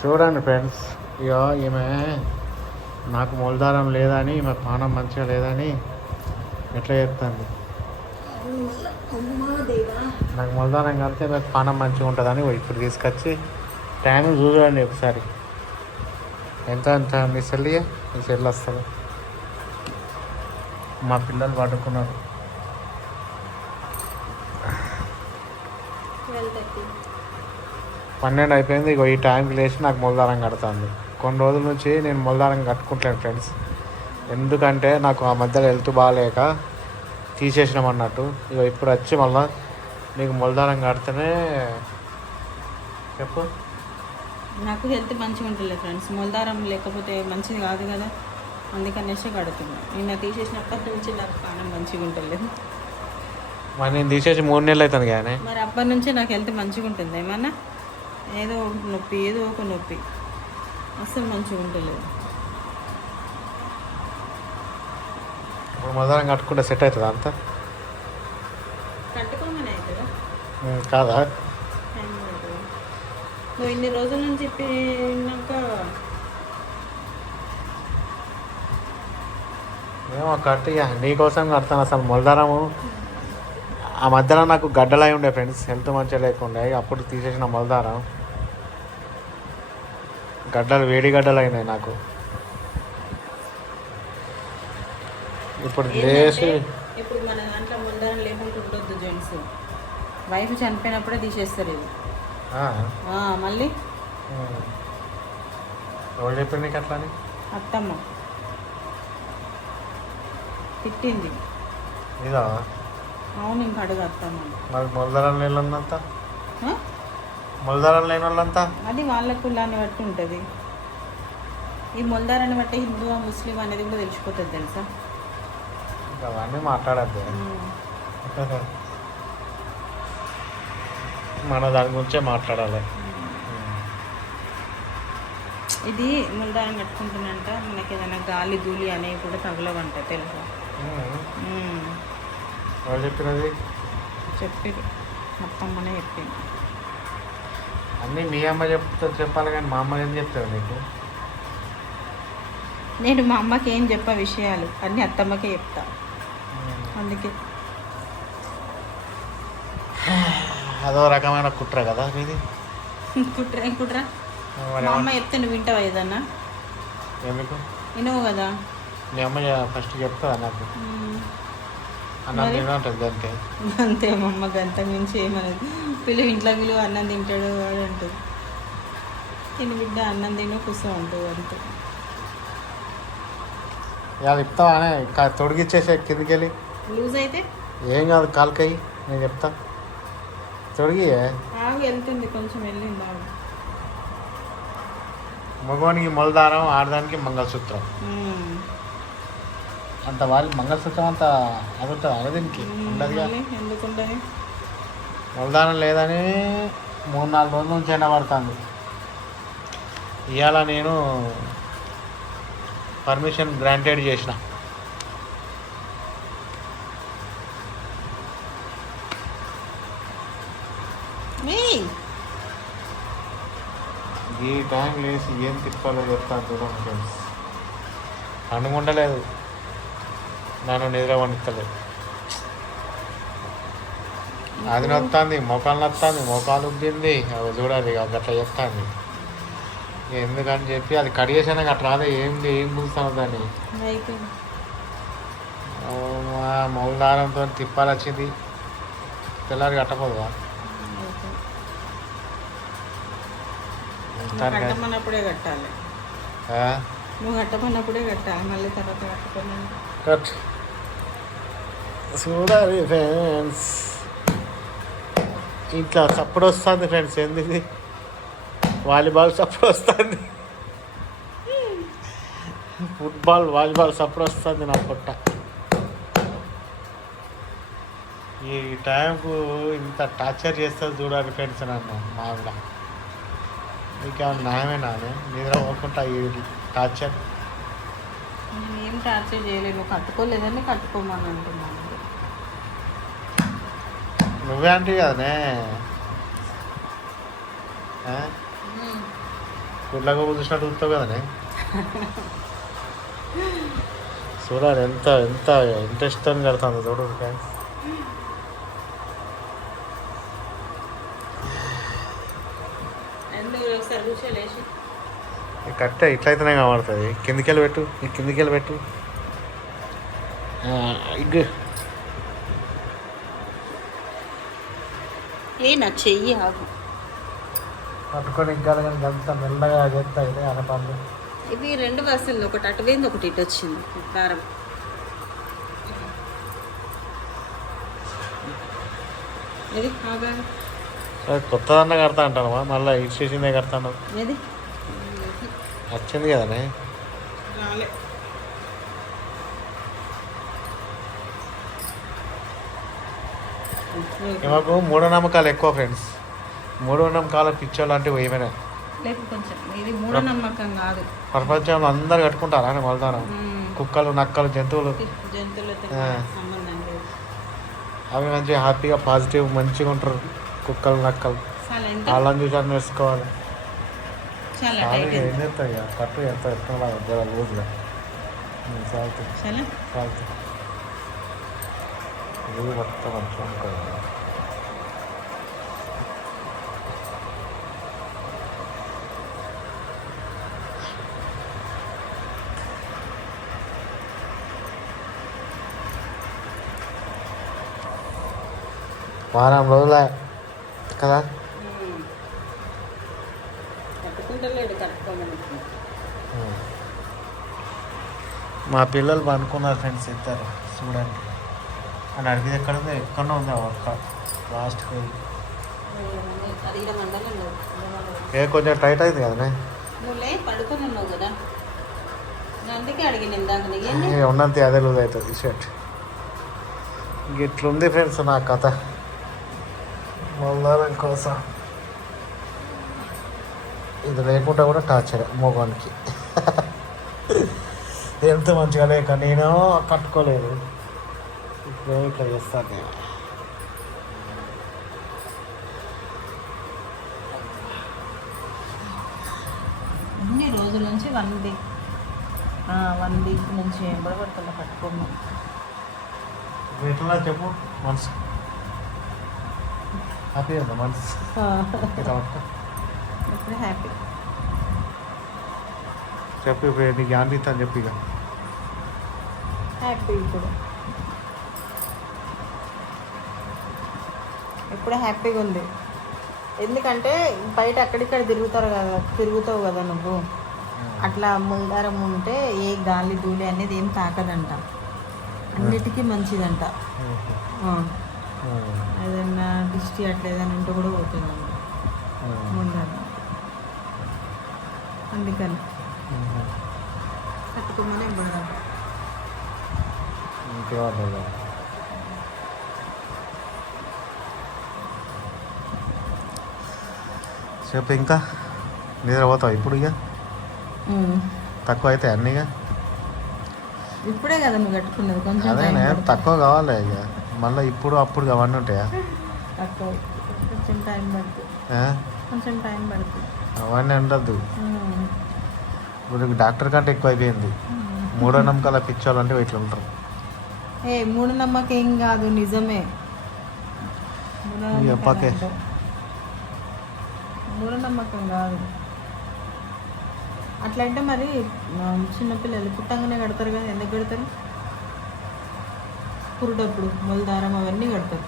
చూడండి ఫ్రెండ్స్. ఇక ఈమె నాకు మూలధారం లేదని ఈమె పానం మంచిగా లేదని ఎట్లా చెప్తుంది? నాకు మూలధారం కలితే నాకు పానం మంచిగా ఉంటుందని ఇప్పుడు తీసుకొచ్చి టైం చూడండి ఒకసారి. ఎంత ఎంత మీ సెల్లి మీ సెల్ వస్తుంది. మా పిల్లలు పడుకున్నారు. పన్నెండు అయిపోయింది. ఇగో ఈ టైంకి లేచి నాకు మొలదారం కడుతుంది. కొన్ని రోజుల నుంచి నేను మొలదారం కట్టుకుంటాను ఫ్రెండ్స్. ఎందుకంటే నాకు ఆ మధ్యలో హెల్త్ బాగాలేక తీసేసినాం అన్నట్టు. ఇక ఇప్పుడు వచ్చి మళ్ళా నీకు మొలదారం కడితేనే చెప్పు. నాకు హెల్త్ మంచిగా ఉంటుంది ఫ్రెండ్స్. మొలదారం లేకపోతే మంచిది కాదు కదా. అందుకనేసి కడుతున్నా. నిన్న తీసేసినప్పటి నుంచి నాకు పానం మంచిగా ఉంటుంది మరి నేను తీసేసి మూడు నెలలు అవుతుంది కానీ మరి అప్పటి నుంచి నాకు హెల్త్ మంచిగా ఉంటుంది. ఏమన్నా? ఏదో ఒక నొప్పి ఏదో ఒక నొప్పి. అస్సలు మంచిగా ఉంటలేదు ఇప్పుడు మొలదారం కట్టుకుంటే సెట్ అవుతుందా అంతా? కట్టుకోమని అవుతుందా ఉమ్, కాదా? నువ్వు ఇన్ని రోజుల నుంచి చెప్పినాక ఏమో కట్టి ఇక నీకోసం కడతాను అసలు మొలదారము ఆ మధ్యలో నాకు గడ్డలై ఉండే ఫ్రెండ్స్ హెల్త్ మంచిగా లేకుండే అప్పుడు తీసేసిన మొలదారం గడ్డలు వేడి గడ్డలు అయినాయి నాకు. ఇప్పుడు ఏంటంటే, ఇప్పుడు మన దాంట్లో ముందరం లేకుండా ఉండొద్దు జెంట్స్ వైఫ్ చనిపోయినప్పుడే తీసేస్తారు ఇది మళ్ళీ. ఎవరు చెప్పింది నీకు అట్లా అత్తమ్మ. తిట్టింది. ఇదా? అవును ఇంక అడుగు అత్తమ్మ. మరి వాళ్ళంతా ఆ? మొలదారం లేని వాళ్ళంతా? అది వాళ్ళ కులాన్ని బట్టి ఉంటుంది. ఈ మొల్దారాన్ని బట్టి హిందూ ముస్లిం అనేది కూడా తెలిసిపోతుంది తెలుసా? అవన్నీ మాట్లాడద్దు. మన దాని గురించే మాట్లాడాలి. ఇది ముల్దారం కట్టుకుంటున్నంట మనకి ఏదైనా గాలి ధూళి అనేవి కూడా తగలవంట తెలుసా? చెప్పినది? చెప్పిరు అత్తమ్మనే చెప్పింది. అన్నీ మీ అమ్మ చెప్తా చెప్పాలి కానీ మా అమ్మ ఏం చెప్తారు నీకు నేను మా అమ్మకి ఏం చెప్ప విషయాలు అన్ని అత్తమ్మకే చెప్తా. అందుకే. అదో రకమైన కుట్ర కదా మీది? కుట్ర ఏం కుట్ర? మా అమ్మ చెప్తే నువ్వు వింటావా ఏదన్నా? ఎందుకు? వినవు కదా. మీ అమ్మ ఫస్ట్ చెప్తా నాకు ఉమ్. అన్నం మరి? తిన ఉంటుంది అంతే అంతే మా గంట మించి ఏమనదు. పిలువు ఇంట్లో పిలువ అన్నం తింటాడు వాడు అంటుంది. తిని బిడ్డ అన్నం తిను కూర్చో అంటుంది అంతే. ఇవాళ కా- తొడిగిచ్చేసే కిందికి వెళ్ళి లూజ్ అయితే? ఏం కాదు కాలుకయ్యి నేను చెప్తా. తొడిగి వెళ్తుంది. కొంచెం వెళ్ళింది బాగా మగవానికి మొలదారం ఆడదానికి మంగళసూత్రం. అంత వాళ్ళు మంగళసూత్రం అంత అదుంటుంది అలా దీనికి ఉమ్, ఉండదుగా మొలదారం లేదని మూడు నాలుగు రోజుల నుంచి ఎండ పడుతుంది. ఇవాళ నేను పర్మిషన్ గ్రాంటెడ్ చేసిన. ఈ టైం లేసి ఏం తిప్పాలో చెప్తాను చూడండి ఫ్రెండ్స్. అనుకుంటలేదు. నన్ను నిద్ర వండుతలేదు అది నొత్తాంది మోకాలు నొత్తాంది మోకాలు ఉబ్బింది. అవి చూడాలి ఇక అట్లా చెప్తాంది. ఎందుకని చెప్పి అది కడిగేసాక అట్లా రాదే ఏం ఏం పూస్తాను దాన్ని. మా మౌలదారంతో తిప్పాలి వచ్చింది తెల్లారి కట్టపోదువా కట్టాలి? నువ్వు కట్టమన్నప్పుడే కట్టాలి మళ్ళీ తర్వాత కట్ చూడాలి ఫ్రెండ్స్. ఇట్లా చప్పుడు వస్తుంది ఫ్రెండ్స్ ఏంటిది వాలీబాల్ చప్పుడు వస్తుంది. ఫుట్బాల్ వాలీబాల్ చప్పుడు వస్తుంది నా పొట్ట. ఈ టైంకు ఇంత టార్చర్ చేస్తుంది చూడాలి ఫ్రెండ్స్ నన్ను మా ఆవిడ మీకేమన్నా న్యాయమేనా నిద్ర పోకుండా ఈ టార్చర్. నేను ఏం టార్చర్ చేయలేదు కట్టుకోలేదని కట్టుకోమని అంటున్నాను. నువ్వే అంటే కదనే? గుడ్లగా చూసినట్టు చూస్తావు కదనే. చూడాలి ఎంత ఎంత ఇంట్రెస్ట్ అని కడుతుంది చూడు ఫ్రెండ్స్ కట్టే ఇట్లయితేనే కనబడుతుంది. కిందికెళ్ళి పెట్టు కిందికెళ్ళి పెట్టు. ఆ, ఇగ్గు. ఏ నా చెయ్యి ఆగు. పట్టుకొని కానీ అంత మెల్లగా చేస్తా ఇదే అనపండు ఇది రెండు బస్సులు ఒకటి అటు పోయింది ఒకటి ఇటు వచ్చింది. దారం ఏది? ఆగా కొత్తదన్న కడతా అంటాను మళ్ళీ ఇటు చేసిందే కడతాను. ఏది? వచ్చింది కదనే? రాలే. మాకు మూఢనమ్మకాలు ఎక్కువ ఫ్రెండ్స్ మూఢనమ్మకాల పిచ్చర్ లాంటివి ఏమైనా ప్రపంచంలో అందరు కట్టుకుంటారా అని మొలదారం మ్మ్. కుక్కలు నక్కలు జంతువులు. అవి మంచిగా హ్యాపీగా పాజిటివ్ మంచిగా ఉంటారు కుక్కలు నక్కలు. వాళ్ళని చూసి అన్ని వేసుకోవాలి. ఏం చేస్తాయి కట్టు ఎంత? ఎత్తున్నా లూజ్గా. సాగుతు చాలా? ఇది మొత్తం మంచిగా ఉంటుంది వారం రోజులే కదా? మా పిల్లలు పనుకున్నారు ఫ్రెండ్స్ ఇద్దరు చూడండి. అని అడిగింది ఎక్కడ ఉంది ఎక్కడో ఉంది ఇక్కడ మండలంలో ఏ కొంచెం టైట్ అయింది పడుకొని ఉన్నావు కదా. అందుకే అడిగిన ఉన్నంత అదే లూజ్ అవుతుంది షర్ట్. ఇట్లుంది ఫ్రెండ్స్ నా కథ. మొదలం కోసం. ఇది లేకుండా కూడా టార్చర్ మోగానికి. ఎంత మంచిగా లేక నేను కట్టుకోలేదు. ఇప్పుడు ఇట్లా చేస్తాను నేను అన్ని రోజుల నుంచి వన్ వీక్ వన్ వీక్ నుంచి ఎంబడబడుతున్నా పట్టుకోము. ఇప్పుడు ఎట్లా చెప్పు మనసు హ్యాపీ ఉందా మనసు. ఇప్పుడు హ్యాపీ చెప్పు నీకు జ్ఞానం ఇస్తాను చెప్పు ఇక. హ్యాపీ ఇప్పుడు. ఇప్పుడు హ్యాపీగా ఉంది. ఎందుకంటే బయట అక్కడిక్కడ తిరుగుతారు కదా తిరుగుతావు కదా నువ్వు. అట్లా ముల్దారం ఉంటే ఏ గాలి ధూళి అనేది ఏం తాకదంట. అన్నిటికీ మంచిదంట. ఆ, ఏదైనా దిష్టి అట్లా ఏదైనా ఉంటే కూడా పోతుందంట. ముల్దారం అందుకని. కట్టుకోమని ఇవ్వడం చెప్పు ఇంకా నిద్రపోతావు ఇప్పుడు ఇక? తక్కువ అయితే అన్నీ ఇప్పుడే కదా నువ్వు కట్టుకున్నది కొంచెం. తక్కువ కావాలి ఇక. మళ్ళీ ఇప్పుడు అప్పుడు అవన్నీ ఉంటాయా? తక్కువ కొంచెం టైం పడుతుంది. ఆ? కొంచెం టైం పడుతుంది. అవన్నీ ఉండద్దు. ఇప్పుడు డాక్టర్ కంటే ఎక్కువ అయిపోయింది మూడో నమ్మకాల పిచ్చోళ్ళు అంటే ఇట్లా ఉంటారు. ఏ మూఢనమ్మకం ఏం కాదు నిజమే. అంటే. మూఢనమ్మకం కాదు. అట్లా అంటే మరి చిన్నపిల్లలు పుట్టంగానే కడతారు కదా ఎందుకు కడతారు? పురుటప్పుడు మొలదారం అవన్నీ కడతారు.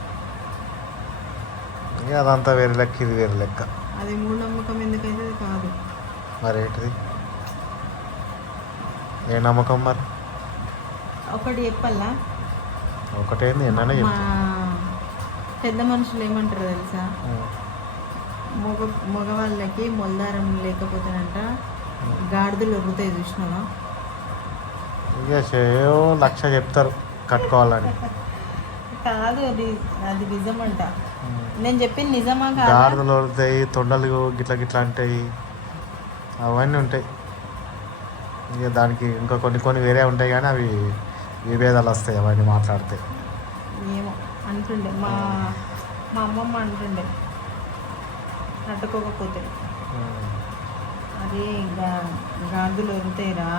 అదంతా వేరే లెక్క ఇది వేరే లెక్క. అది మూఢనమ్మకం ఎందుకైతే అది కాదు. మరి ఏంటిది? ఏ నమ్మకం మరి? ఒకటి చెప్పాలా? ఒకటేంది ఎన్ననే పెద్ద మనుషులు ఏమంటారు తెలుసా? మగ మగవాళ్ళకి మొలదారం లేకపోతేనంట గాడిదలు వృతాయి చూసినావా? ఇక లక్ష చెప్తారు కట్టుకోవాలని. కాదు అది అది నిజమంట. నేను చెప్పింది నిజమా కాదా? గాడిదలు తొండలు గిట్ల గిట్ల అంటాయి అవన్నీ ఉంటాయి. ఇక దానికి ఇంకా కొన్ని కొన్ని వేరే ఉంటాయి కానీ అవి విభేదాలు వస్తాయి అవన్నీ మాట్లాడితే. ఏమో అంటుండే మా మా అమ్మమ్మ అంటుండే. అట్లా మనకి గా- గాజులు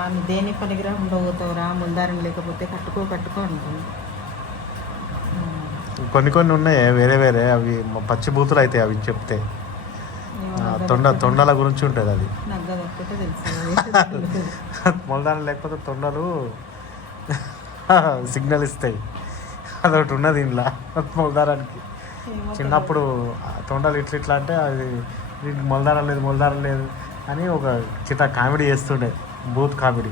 నువ్వు దేని పనికిరాకుండా పోతావురా ముల్దారం లేకపోతే కట్టుకో కట్టుకో అంటుంది. కొన్ని కొన్ని ఉన్నాయి వేరే వేరే అవి పచ్చి బూతులు అవుతాయి అవి చెప్తే. తొండ తొండల గురించి ఉంటుంది అది. మొలదారం లేకపోతే తొండలు సిగ్నల్ ఇస్తాయి. అదొకటి ఉన్నది ఇంట్లో మొలదారానికి ఏమో చిన్నప్పుడు తొండలు ఇట్లా ఇట్లా అంటే అది దీనికి మొలదారం లేదు మొలదారం లేదు అని ఒక చిన్న కామెడీ చేస్తుండే బూత్ కామెడీ.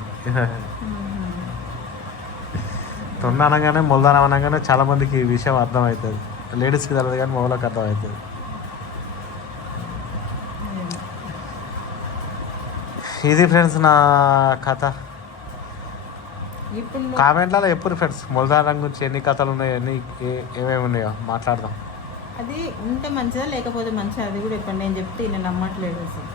తొండ అనగానే మొలదారం అనగానే చాలా మందికి ఈ విషయం అర్థమవుతుంది. లేడీస్కి తెలియదు కానీ మొగలకు అర్థమవుతుంది. ఇది ఫ్రెండ్స్ నా కథ. కామెంట్లలో ఎప్పుడు ఫ్రెండ్స్? మొలదారం గురించి ఎన్ని కథలు ఉన్నాయో? ఎన్ని ఏమేమి ఉన్నాయో? మాట్లాడదాం. అది ఉంటే మంచిదా లేకపోతే మంచిదా అది కూడా ఇప్పుడు నేను చెప్తే నేను నమ్మట్లేదు అసలు.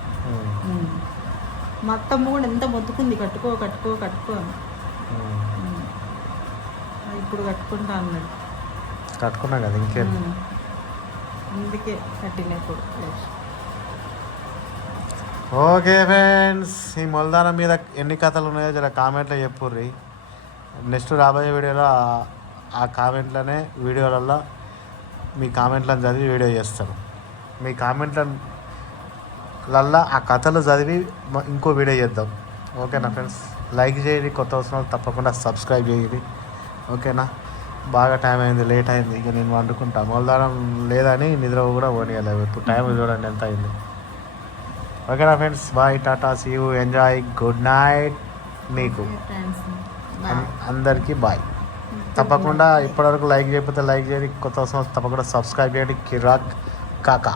మా అత్తమ్మ కూడా ఎంత మొత్తుకుంది కట్టుకో కట్టుకో కట్టుకో అని. ఇప్పుడు కట్టుకుంటా అన్నాడు. కట్టుకున్నాం కదా ఇంకేం. అందుకే కట్టిన ఇప్పుడు ఓకే ఫ్రెండ్స్ ఈ మొలదానం మీద ఎన్ని కథలు ఉన్నాయో జర కామెంట్లో చెప్పుర్రి. నెక్స్ట్ రాబోయే వీడియోలో ఆ కామెంట్లనే వీడియోలలో మీ కామెంట్లను చదివి వీడియో చేస్తాను మీ కామెంట్లల్లో ఆ కథలు చదివి ఇంకో వీడియో చేద్దాం. ఓకేనా ఫ్రెండ్స్? లైక్ చేయండి కొత్త అవసరం తప్పకుండా సబ్స్క్రైబ్ చేయండి. ఓకేనా? బాగా టైం అయింది లేట్ అయింది ఇక నేను వండుకుంటా. మొలదానం లేదని నిద్ర కూడా పోనీయలేదు. ఇప్పుడు టైం చూడండి ఎంత అయింది. ఓకేనా friends? Bye tata see you enjoy good night మీకు అందరికీ బాయ్. తప్పకుండా ఇప్పటివరకు లైక్ చేయకపోతే లైక్ చేయండి. కొత్త వస్తున్న తప్పకుండా సబ్స్క్రైబ్ చేయండి. కిరాక్ కాకా.